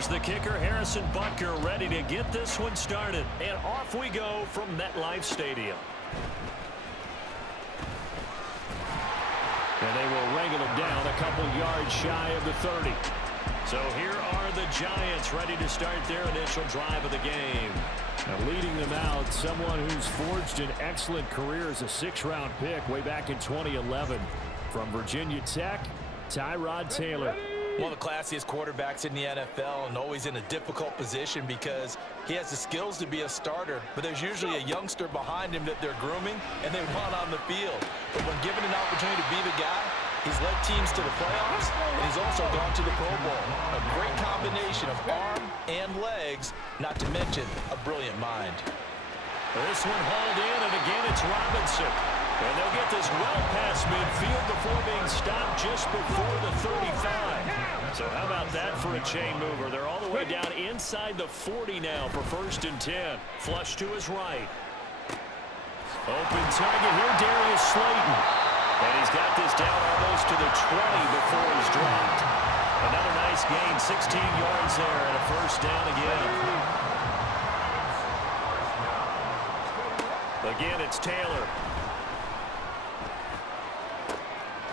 Here's the kicker, Harrison Butker, ready to get this one started. And off we go from MetLife Stadium. And they will wrangle him down a couple yards shy of the 30. So here are the Giants ready to start their initial drive of the game. Now leading them out, someone who's forged an excellent career as a 6th-round pick way back in 2011. From Virginia Tech, Tyrod Taylor. One of the classiest quarterbacks in the NFL, and always in a difficult position because he has the skills to be a starter, but there's usually a youngster behind him that they're grooming and they want on the field. But when given an opportunity to be the guy, he's led teams to the playoffs, and he's also gone to the Pro Bowl. A great combination of arm and legs, not to mention a brilliant mind. This one hauled in, and again it's Robinson. And they'll get this well past midfield before being stopped just before the 35. So how about that for a chain mover? They're all the way down inside the 40 now for 1st and 10. Flush to his right. Open target here, Darius Slayton. And he's got this down almost to the 20 before he's dropped. Another nice gain, 16 yards there, and a 1st down again. Again, it's Taylor.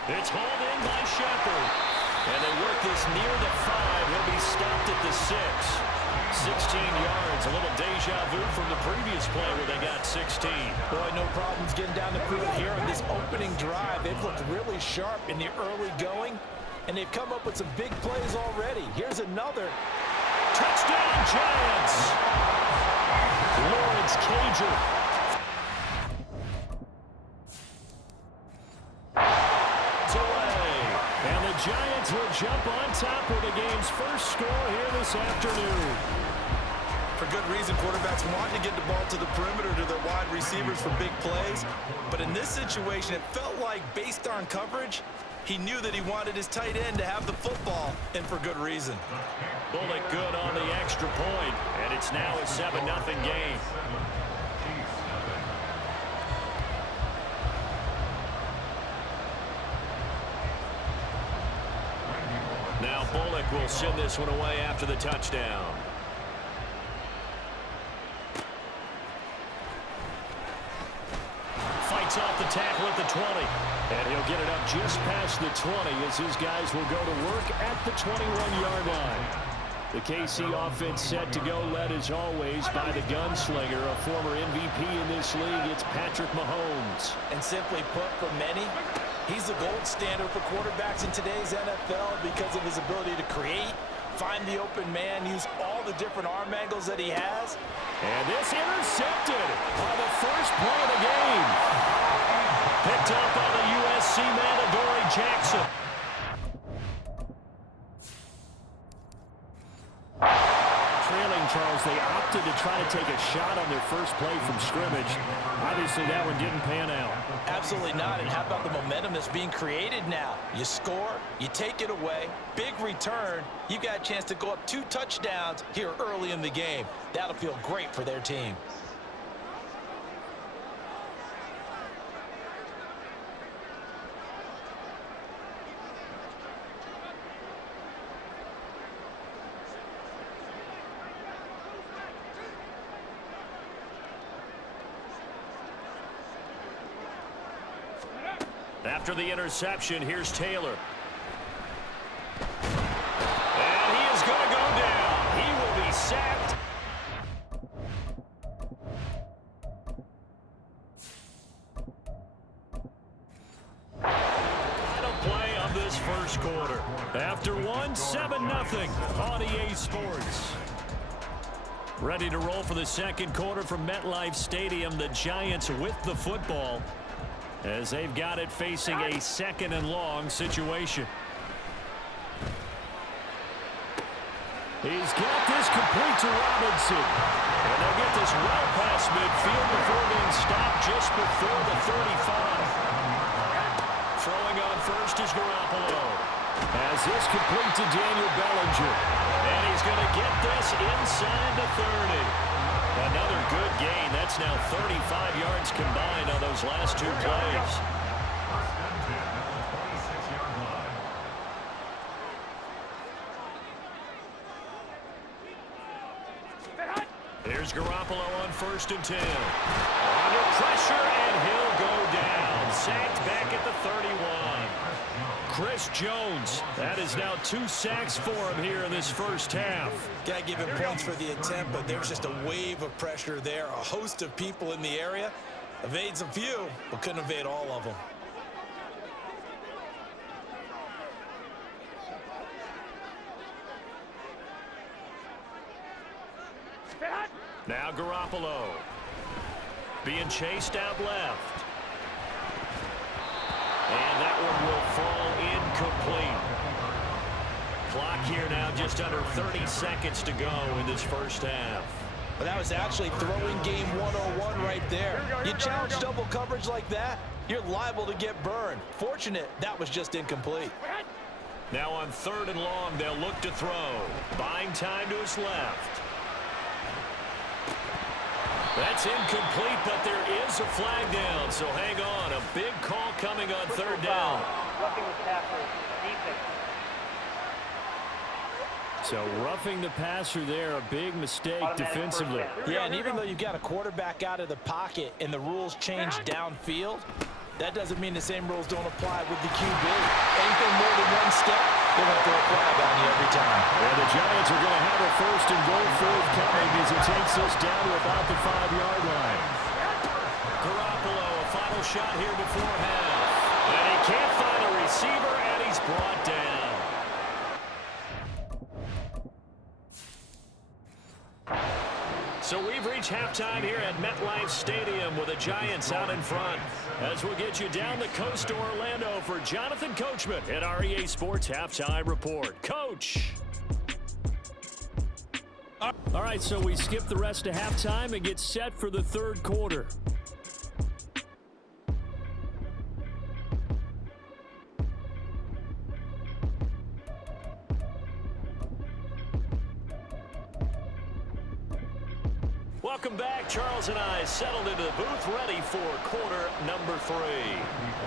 It's hauled in by Shepard. And they work this near the 5. He'll be stopped at the 6. 16 yards. A little deja vu from the previous play where they got 16. Boy, no problems getting down the field here on this opening drive. They've looked really sharp in the early going, and they've come up with some big plays already. Here's another. Touchdown, Giants! Lawrence Cager. Giants will jump on top with the game's first score here this afternoon. For good reason, quarterbacks want to get the ball to the perimeter to their wide receivers for big plays. But in this situation, it felt like based on coverage, he knew that he wanted his tight end to have the football, and for good reason. Bullock good on the extra point, and it's now a 7-0 game. Now Bullock will send this one away after the touchdown. Fights off the tackle at the 20. And he'll get it up just past the 20 as his guys will go to work at the 21-yard line. The KC offense set to go, led as always by the gunslinger, a former MVP in this league. It's Patrick Mahomes. And simply put, for many, he's the gold standard for quarterbacks in today's NFL because of his ability to create, find the open man, use all the different arm angles that he has. And this intercepted on the first play of the game. Picked up by the USC man, Adoree Jackson. Trailing, Charles, they opted to try to take a shot on their first play from scrimmage. Obviously, that one didn't pan out. Absolutely not. And how about the momentum that's being created now? You score, you take it away, big return. You got a chance to go up 2 touchdowns here early in the game. That'll feel great for their team. After the interception, here's Taylor. And he is going to go down. He will be sacked. Final play of this first quarter. After one, 7-0 on EA Sports. Ready to roll for the second quarter from MetLife Stadium. The Giants with the football, as they've got it facing a 2nd and long situation. He's got this complete to Robinson. And they'll get this well past midfield before being stopped just before the 35. Throwing on first is Garoppolo. As this complete to Daniel Bellinger. And he's going to get this inside the 30. Another good gain. That's now 35 yards combined on those last 2 plays. Here's Garoppolo on 1st and 10. Under pressure, and he'll go down. Sacked back at the 31. Chris Jones, that is now 2 sacks for him here in this first half. Got to give him points for the attempt, but there's just a wave of pressure there. A host of people in the area. Evades a few, but couldn't evade all of them. Now Garoppolo. Being chased out left. And that one will fall incomplete. Clock here now just under 30 seconds to go in this first half. But that was actually throwing game 101 right there. You challenge double coverage like that, you're liable to get burned. Fortunate that was just incomplete. Now on 3rd and long, they'll look to throw. Buying time to his left. That's incomplete, but there is a flag down, so hang on. A big call coming on 3rd down. Roughing the passer, defense. So roughing the passer there, a big mistake defensively. Yeah, and even though you've got a quarterback out of the pocket and the rules change downfield, that doesn't mean the same rules don't apply with the QB. Anything more than one step, they're going to throw a flag on you every time. And the Giants are going to have a 1st and goal forthcoming as it takes us down to about the 5-yard line. Garoppolo, a final shot here before half. And he can't find a receiver, and he's brought down. So we've reached halftime here at MetLife Stadium with the Giants out in front. As we'll get you down the coast to Orlando for Jonathan Coachman at our EA Sports Halftime Report. Coach! All right, so we skip the rest of halftime and get set for the 3rd quarter. Welcome back. Charles and I settled into the booth ready for quarter number 3.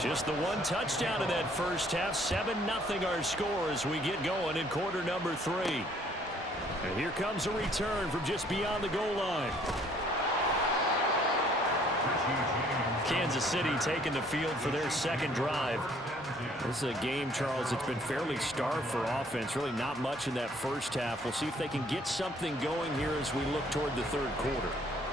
Just the one touchdown in that first half. 7-0 our score as we get going in quarter number 3. And here comes a return from just beyond the goal line. Kansas City taking the field for their 2nd drive. This is a game, Charles, it's been fairly starved for offense. Really not much in that first half. We'll see if they can get something going here as we look toward the 3rd quarter.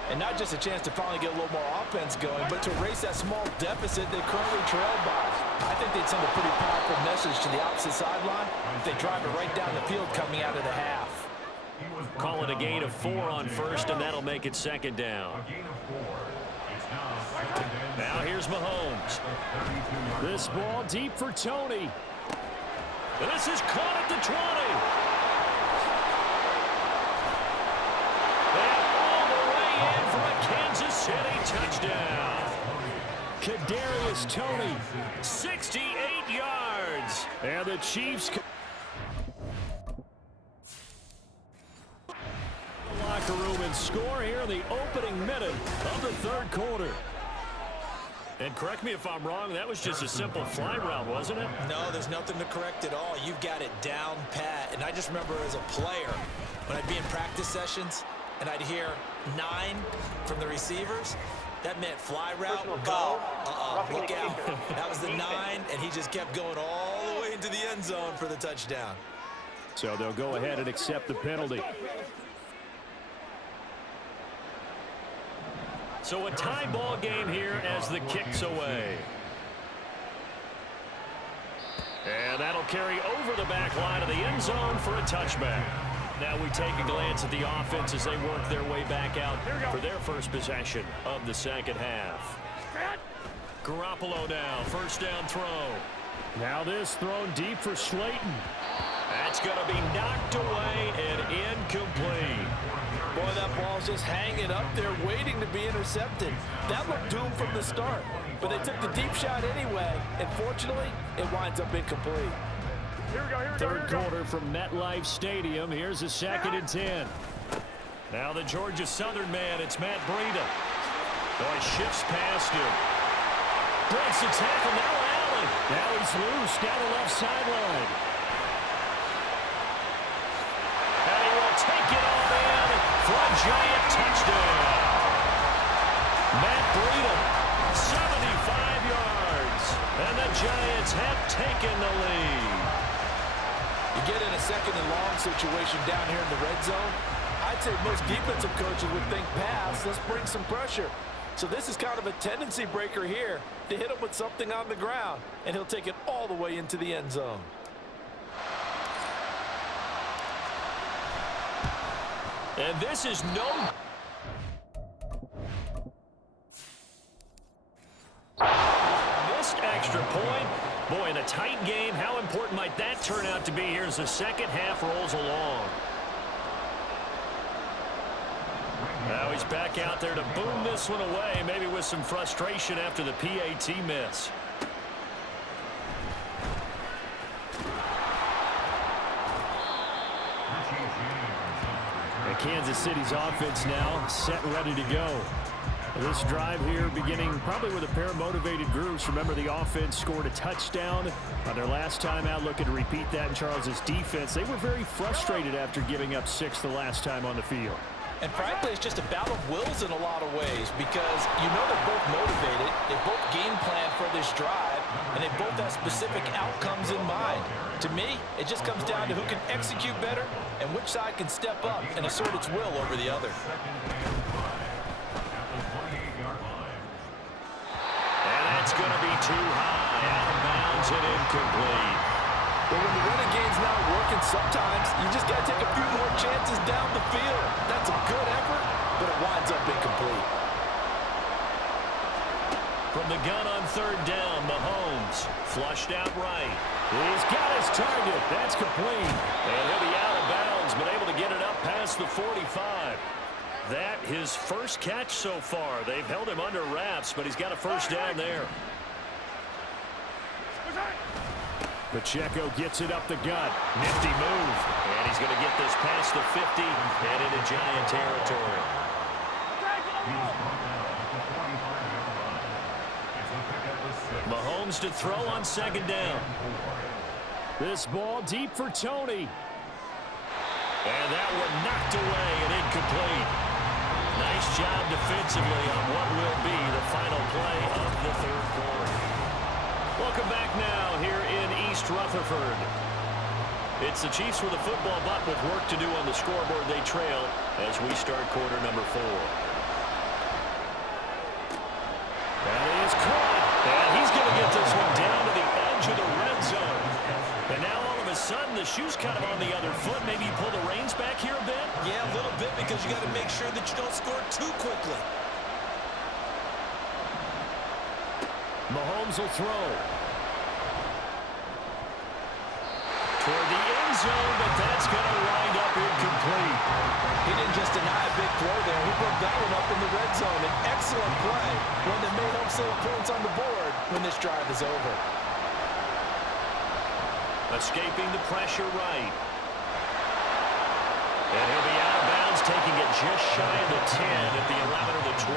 And not just a chance to finally get a little more offense going, but to erase that small deficit they currently trailed by. I think they'd send a pretty powerful message to the opposite sideline if they drive it right down the field coming out of the half. Call it a gain of 4 on 1st, and that'll make it 2nd down. Now here's Mahomes. This ball deep for Tony. And this is caught at the 20. And all the way in for a Kansas City touchdown. Kadarius Toney, 68 yards. And the Chiefs locker room and score here in the opening minute of the 3rd quarter. And correct me if I'm wrong, that was just a simple fly route, wasn't it? No, there's nothing to correct at all. You've got it down pat. And I just remember as a player, when I'd be in practice sessions and I'd hear 9 from the receivers, that meant fly route, go, look out. That was the 9, and he just kept going all the way into the end zone for the touchdown. So they'll go ahead and accept the penalty. So a tie ball game here as the kick's away. And that'll carry over the back line of the end zone for a touchback. Now we take a glance at the offense as they work their way back out for their first possession of the 2nd half. Garoppolo now, 1st down throw. Now this thrown deep for Slayton. That's going to be knocked away and incomplete. Boy, that ball's just hanging up there waiting to be intercepted. That looked doomed from the start, but they took the deep shot anyway, and fortunately, it winds up incomplete. Third quarter from MetLife Stadium. Here's a 2nd and 10. Now the Georgia Southern man, it's Matt Breida. Oh, he shifts past him. Breaks the tackle, now Allen. Now he's loose down the left sideline. And he will take it on in for a Giant touchdown. And the Giants have taken the lead. You get in a second and long situation down here in the red zone, I'd say most defensive coaches would think pass, let's bring some pressure. So this is kind of a tendency breaker here to hit him with something on the ground, and he'll take it all the way into the end zone. And this is no... Missed extra point. Boy, in a tight game, how important might that turn out to be here as the second half rolls along? Now he's back out there to boom this one away, maybe with some frustration after the PAT miss. And Kansas City's offense now set and ready to go. This drive here beginning probably with a pair of motivated groups. Remember, the offense scored a touchdown on their last time out, looking to repeat that in Charles's defense. They were very frustrated after giving up 6 the last time on the field. And frankly, it's just a battle of wills in a lot of ways because you know they're both motivated, they both game plan for this drive, and they both have specific outcomes in mind. To me, it just comes down to who can execute better and which side can step up and assert its will over the other. It's going to be too high, out of bounds and incomplete. But when the running game's not working, sometimes you just got to take a few more chances down the field. That's a good effort, but it winds up incomplete. From the gun on third down, Mahomes flushed out right. He's got his target. That's complete. And he'll be out of bounds, but able to get it up past the 45. That his first catch so far. They've held him under wraps, but he's got a first down there. Pacheco gets it up the gut. Nifty move. And he's going to get this past the 50 and into Giant territory. Mahomes to throw on second down. This ball deep for Tony. And that one knocked away and incomplete. Nice job defensively on what will be the final play of the third quarter. Welcome back now here in East Rutherford. It's the Chiefs with a football, but with work to do on the scoreboard. They trail as we start quarter number 4. That is caught. And he's going to get this one down to the edge of the red zone. And now all of a sudden the shoe's kind of on the other foot. Maybe you pull the reins back here a bit? Yeah, a little bit because you got to make sure that you don't score too quickly. Mahomes will throw. Toward the end zone, but that's going to wind up incomplete. He didn't just deny a big throw there. He broke that one up in the red zone. An excellent play. One that made him save points on the board when this drive is over. Escaping the pressure right. And he'll be out of bounds, taking it just shy of the 10 at the 11 or the 12.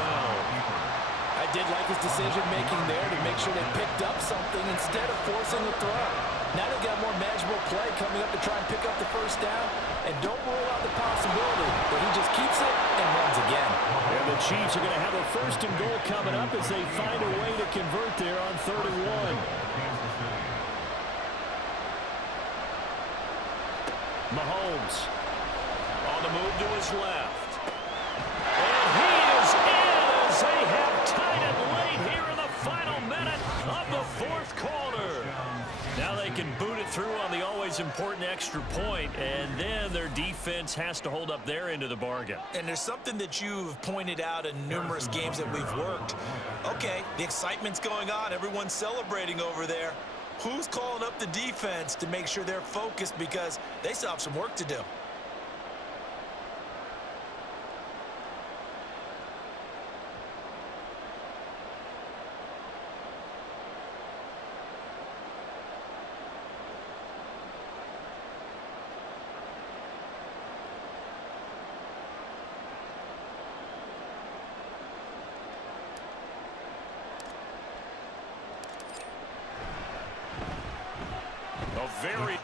I did like his decision-making there to make sure they picked up something instead of forcing the throw. Now they've got more manageable play coming up to try and pick up the first down. And don't rule out the possibility, but he just keeps it and runs again. And the Chiefs are going to have a first and goal coming up as they find a way to convert there on 3rd and 1. Mahomes on the move to his left. And he is in as they have tied it late here in the final minute of the 4th quarter. Now they can boot it through on the always important extra point, and then their defense has to hold up their end of the bargain. And there's something that you've pointed out in numerous games that we've worked. Okay, the excitement's going on. Everyone's celebrating over there. Who's calling up the defense to make sure they're focused because they still have some work to do? Very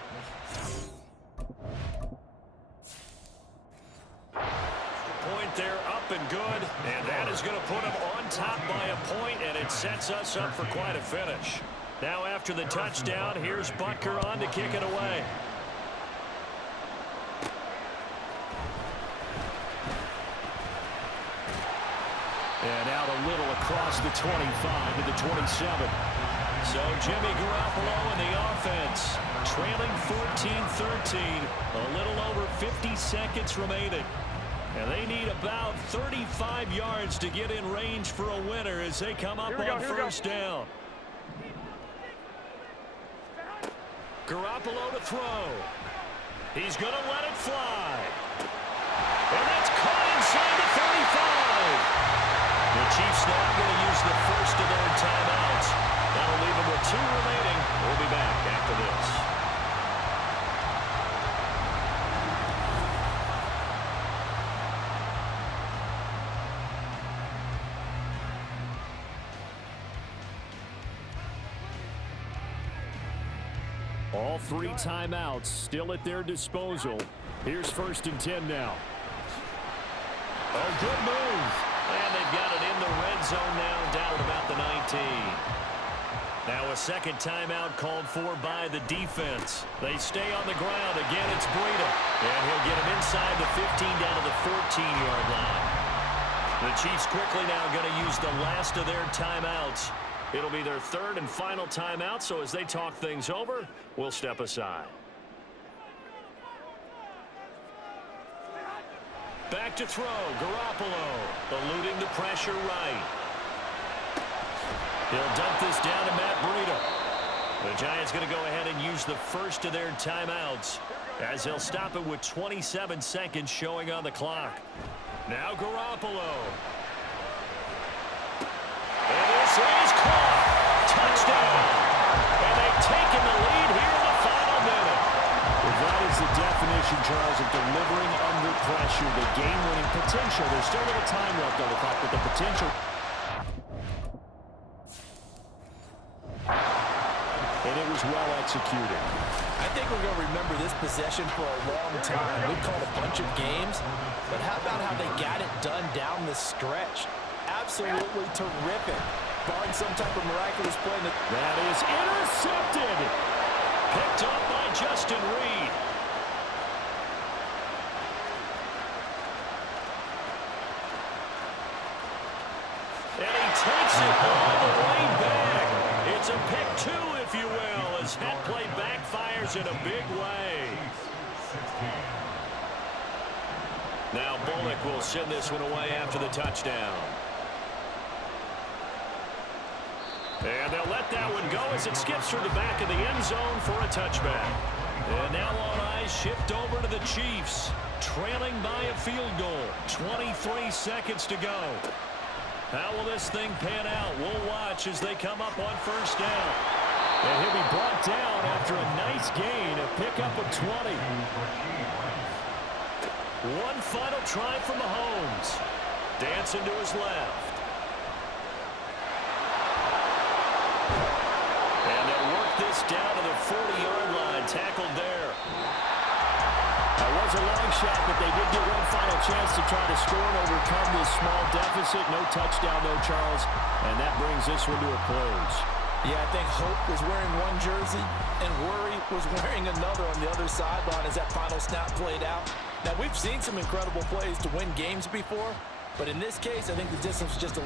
point there, up and good, and that is going to put them on top by a point, and it sets us up for quite a finish. Now after the touchdown, here's Butker on to kick it away. And out a little across the 25 to the 27. So Jimmy Garoppolo in the offense, trailing 14-13, a little over 50 seconds remaining. And they need about 35 yards to get in range for a winner as they come up on first down. Garoppolo to throw. He's going to let it fly. And that's caught inside the 35. The Chiefs now going to use the first of their timeouts. That'll leave them with 2 remaining. We'll be back after this. All 3 timeouts still at their disposal. Here's 1st and 10 now. Oh, good move. And they've got it in the red zone now, down at about the 19. Now a second timeout called for by the defense. They stay on the ground. Again, it's Breida. And he'll get him inside the 15 down to the 14-yard line. The Chiefs quickly now going to use the last of their timeouts. It'll be their 3rd and final timeout, so as they talk things over, we'll step aside. Back to throw, Garoppolo, eluding the pressure right. He'll dump this down to Matt Breida. The Giants going to go ahead and use the first of their timeouts as they'll stop it with 27 seconds showing on the clock. Now Garoppolo. And this is caught. Touchdown. And they've taken the lead here in the final minute. Well, that is the definition, Charles, of delivering under pressure. The game-winning potential. There's still a little time left on the clock, but the potential. And it was well executed. I think we're going to remember this possession for a long time. We've called a bunch of games, but how about how they got it done down the stretch? Absolutely terrific. Barring some type of miraculous play. That is intercepted. Picked up by Justin Reed. And he takes it all the way back. It's a pick 2, if you will, as that play backfires in a big way. Now Bullock will send this one away after the touchdown. And they'll let that one go as it skips through the back of the end zone for a touchback. And now all eyes shift over to the Chiefs, trailing by a field goal. 23 seconds to go. How will this thing pan out? We'll watch as they come up on first down. And he'll be brought down after a nice gain, a pickup of 20. One final try from Mahomes. Dancing to his left. And they'll work this down to the 40-yard line, tackled there. That was a long shot, but they did get one final chance to try to score and overcome this small deficit. No touchdown, though, Charles. And that brings this one to a close. Yeah, I think Hope was wearing one jersey and Worry was wearing another on the other sideline as that final snap played out. Now, we've seen some incredible plays to win games before, but in this case, I think the distance was just a